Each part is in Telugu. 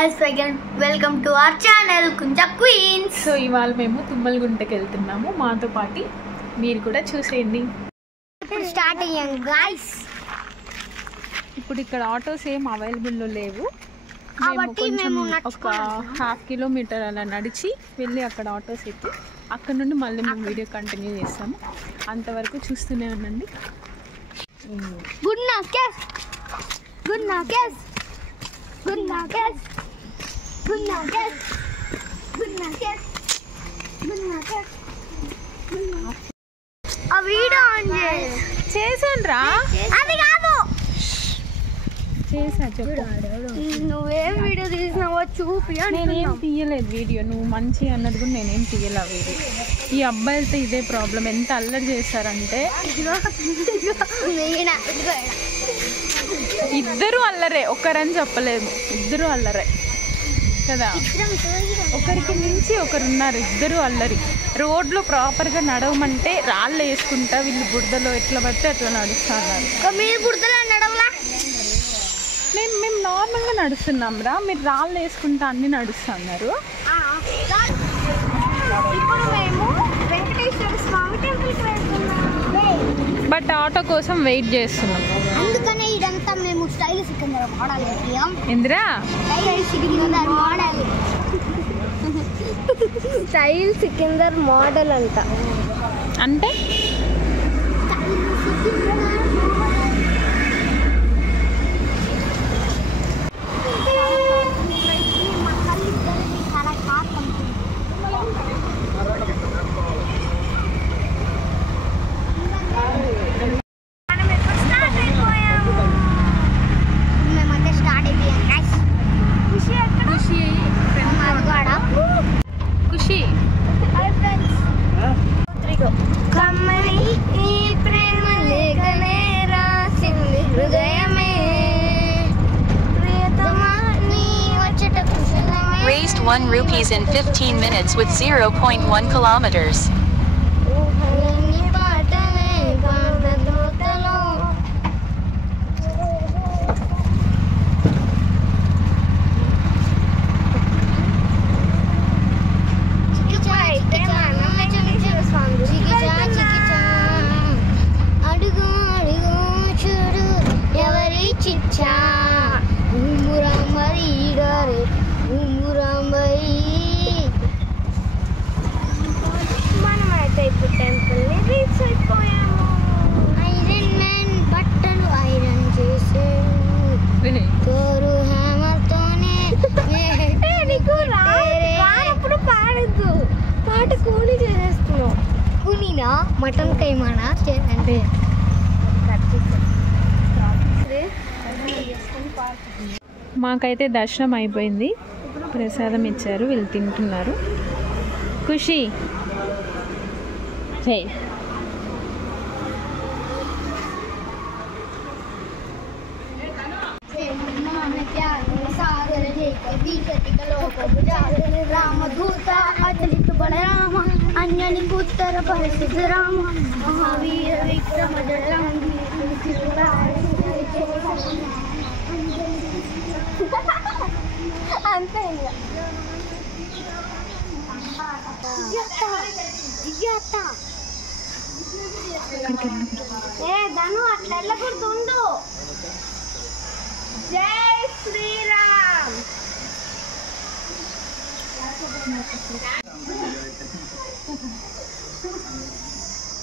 guys, welcome to our channel Kunja Queens. So ఇవాళ మేము తుమ్మలగుంటకి వెళ్తున్నాము. మాతో పాటు మీరు కూడా చూసేయండి. ఇప్పుడు స్టార్ట్ అయ్యాం guys. ఇప్పుడు ఇక్కడ ఆటోస్ ఏం అవైలబుల్లో లేవు. కాబట్టి మేము ఒక హాఫ్ కిలోమీటర్ అలా నడిచి వెళ్ళి అక్కడ ఆటోస్ ఎక్కి అక్కడ నుండి మళ్ళీ మేము వీడియో కంటిన్యూ చేస్తాము. అంతవరకు చూస్తూనే ఉండండి. Good knockers. Good knockers. Good knockers. Good knockers. Good knockers. Good knockers. ఆ వీడియో ఆన్ చేసాను రా. అది కాదు. చేసా చెప్పు. నువ్వేం వీడియో తీసినావో చూపి. నేనేం తీయలేదు వీడియో. నువ్వు మంచి అన్నది కూడా నేనేం తీయలే వీడియో. ఈ అబ్బాయిలతో ఇదే ప్రాబ్లం. ఎంత అల్లరి చేస్తారంటే ఇద్దరు అల్లరే, ఒక్కరని చెప్పలేదు, ఇద్దరు అల్లరే కదా. ఒకరికి మించి ఒకరు ఉన్నారు, ఇద్దరు అల్లరి. రోడ్లో ప్రాపర్గా నడవమంటే రాళ్ళు వేసుకుంటా వీళ్ళు బురదలో ఎట్లా పడితే అట్లా నడుస్తున్నారు. మీరు బురదలో నడవలా? మేము నార్మల్గా నడుస్తున్నాం రా, మీరు రాళ్ళు వేసుకుంటా అన్ని నడుస్తున్నారు. ఇప్పుడు మేము వెంకటేశ్వర స్వామి టెంపుల్కి వెళ్తున్నాం. బట్ ఆటో కోసం వెయిట్ చేస్తున్నాం. అందుకనే ఇదంతా మేము స్టైల్ సికిందర్ మోడల్ వేసాం. ఎందురా style Sikandar model, style Sikandar model అంట. అంటే Raised 1 rupees in 15 minutes with 0.1 kilometers. మనమైతే ఇప్పుడు టెంపుల్ని రీచ్ అయిపోయాము. ఐరన్ మ్యాన్ బట్టలు ఐరన్ చేసాడు తోరు హ్యామర్తోనే. నీకు రానప్పుడు పాడద్దు, పాట కూని చేసేస్తున్నావు. కూనీనా మటన్ కైమానా అంటే మాకైతే దర్శనం అయిపోయింది, ప్రసాదం ఇచ్చారు, వీళ్ళు తింటున్నారు. ఖుషి హే రామదూత అతలిత బలరామ అన్యని పుత్తర పరిశుద్ధ రామ మహావీర విక్రమ అంతే. ఏ ధను అట్లా వెళ్ళకూడదు. జై శ్రీరామ్.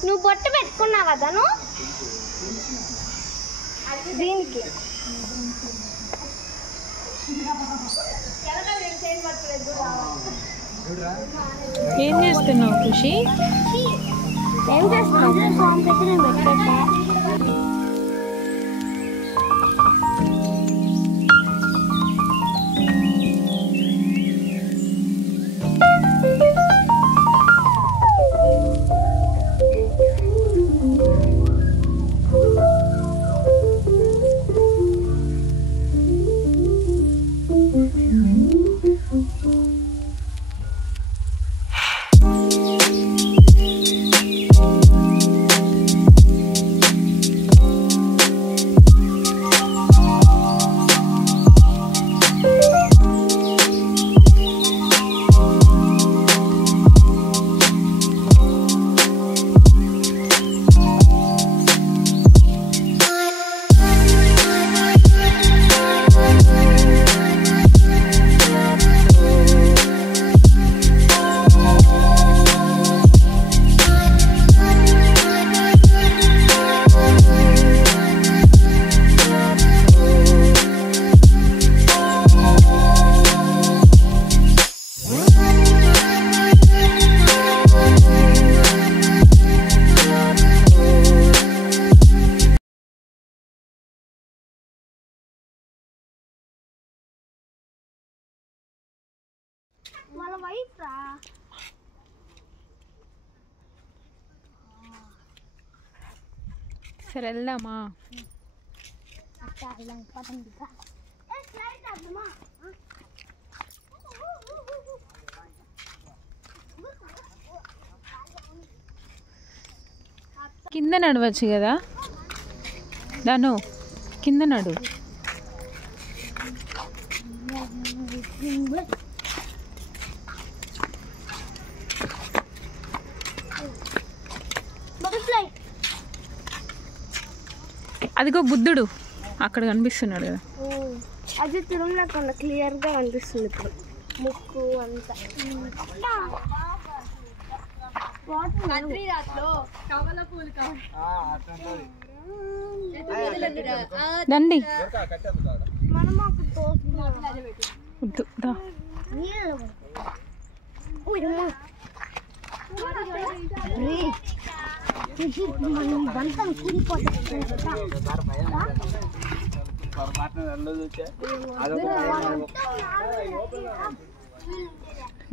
నువ్వు బొట్టు పెట్టుకున్నావా ధను? దీనికి ఏం చేస్తున్నావు ఖుషి? ఏం చేస్తున్నావు? ఫోన్ పెట్టి నేను పెట్టేసా. సరే వెళ్దామా? కింద నడవచ్చు కదా దాను, కింద నడు. అదిగో బుద్ధుడు అక్కడ కనిపిస్తున్నాడు కదా. అది తిరుమల కొండ క్లియర్గా కనిపిస్తుంది ఇప్పుడు, ముక్కు అంతా. దండి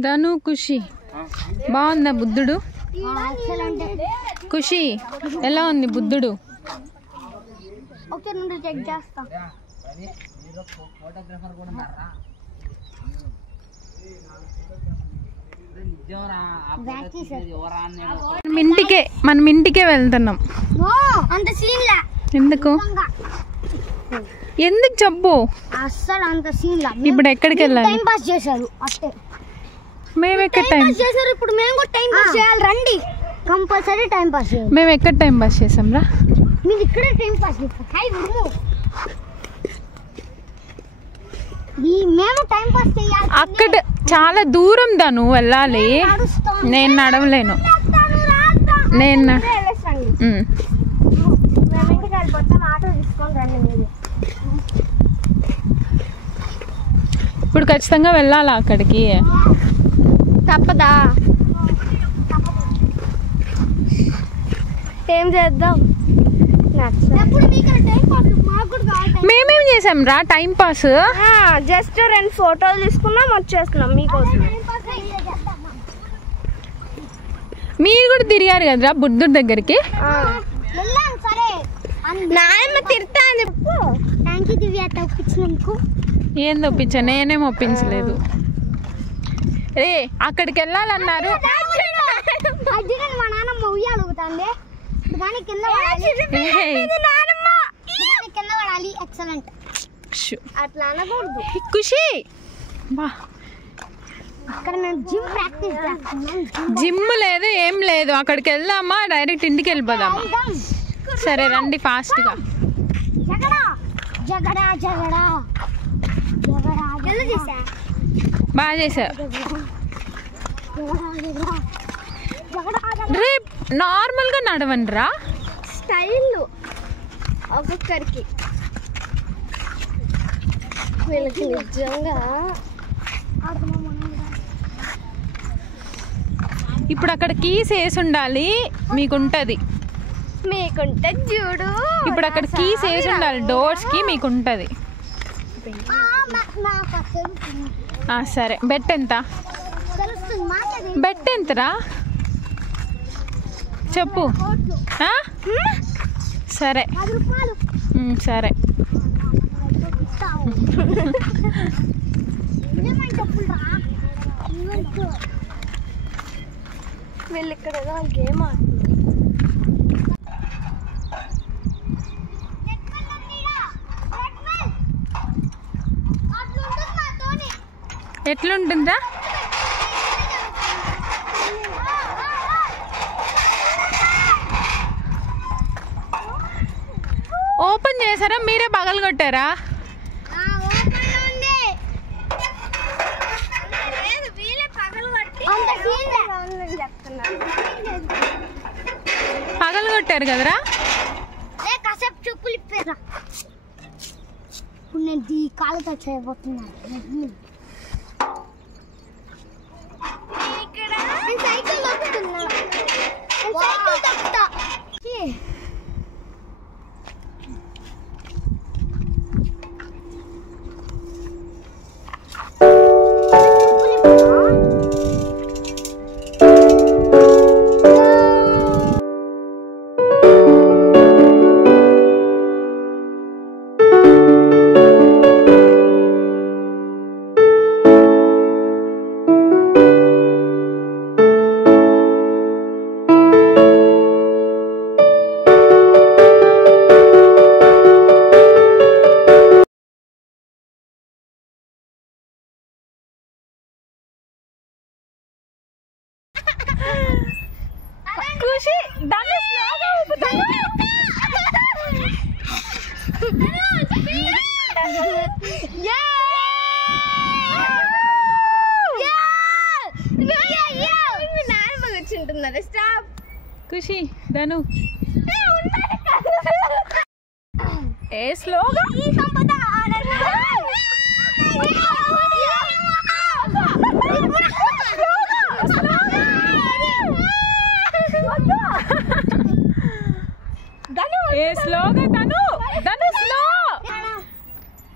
ధను, ఖుషి బాగుందా బుద్ధుడు? ఖుషి ఎలా ఉంది బుద్ధుడు? ఓకే నుండి చెక్ చేస్తా. మనం ఇంటికే వెళ్తున్నాం. అంత సీన్లా ఎందుకు ఎందుకు చెప్పు? అస్సలు అంత సీన్లా. ఇప్పుడు ఎక్కడికి వెళ్ళాలి? టైం పాస్ చేశారు అట్టే. మేము ఎక్కడ టైం పాస్ చేశారు? ఇప్పుడు మేము కూడా టైం పాస్ చేయాలి. రండి, కంపల్సరీ టైం పాస్ చేయాలి. మేము ఎక్కడ టైం పాస్ చేసాం రా? మీరు ఇక్కడే టైం పాస్ చేస్తాం. మేము టైం పాస్ చేయాలి. అక్కడ చాలా దూరం ధను వెళ్ళాలి. నేను నడవలేను. నేను ఇప్పుడు ఖచ్చితంగా వెళ్ళాలా అక్కడికి? తప్పదా? ఏం చేద్దాం? మేమేం చేసాం రా టైం పాస్? జస్ట్ 2 ఫోటోలు తీసుకున్నాం, వచ్చేస్తున్నాం మీకోసం. మీరు కూడా తిరిగారు కదరా బుద్ధుడి దగ్గరికి? నాయమ్మ తిడతా అని చెప్పు. థ్యాంక్ యూ దివ్య, ఒప్పించినందుకు. ఏం ఒప్పించా? నేనేం ఒప్పించలేదు. రే అక్కడికి వెళ్ళాలన్నారు. మా నాన్నమ్మ ఉయ్యాలు ఊగుతుంది. కింద పడాలి. ఎక్సలెంట్. అట్లా అనకూడదు. ఖుషి బా, అక్కడ మేము జిమ్ ప్రాక్టీస్ చేస్తున్నాం. జిమ్ లేదు ఏం లేదు. అక్కడికి వెళ్దామా? డైరెక్ట్ ఇంటికి వెళ్ళిపోదామా? సరే రండి ఫాస్ట్గా. బాగా చేసా. రే నార్మల్గా నడవండి రా. స్టైల్ ఒక్కొక్కరికి. వీళ్ళకి నిజంగా ఇప్పుడు అక్కడ కీస్ వేసి ఉండాలి. మీకుంటది చూడు. ఇప్పుడు అక్కడ కీస్ వేసి ఉండాలి డోర్స్ కి. మీకుంటది. సరే బెట్ ఎంత? బెట్ ఎంతరా చెప్పు. సరే సరే. వీళ్ళు ఇక్కడ గేమ్ ఆడుతున్నారు. ఎట్లుంటుందా? ఓపెన్ చేశారా? మీరే పగలు కొట్టారా? పగలు కొట్టారు కదరా? కాసేపు చెప్పులు ఇప్పేరా. ఇప్పుడు నేను ఈ కాళ్ళతో చేయబోతున్నాను. సైకిల్ తొక్కుతున్నా. సైకిల్ తొక్కుతా. ఖుషి ధను ఏ స్లోగా ఏ స్లోగా ధను ధను స్లో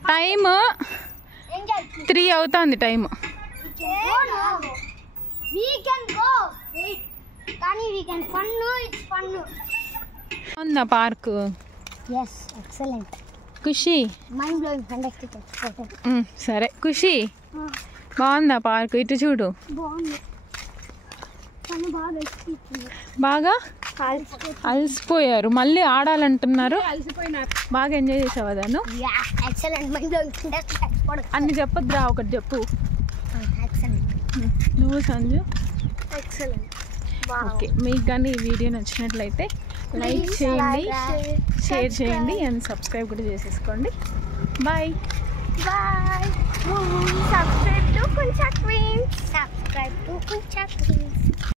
టైమ్ 3 అవుతుంది టైం ఉందా పార్క్ ఖుషి సరే ఖుషి బాగుందా పార్క్ ఇటు చూడు బాగా అలసిపోయారు మళ్ళీ ఆడాలంటున్నారు బాగా ఎంజాయ్ చేసావా దాన్ని అన్ని చెప్పొద్దురా ఒకటి చెప్పు నువ్వు సంజు ఓకే మీకు కానీ ఈ వీడియో నచ్చినట్లయితే లైక్ చేయండి షేర్ చేయండి అండ్ సబ్స్క్రైబ్ కూడా చేసేసుకోండి bye subscribe to Kuncha queens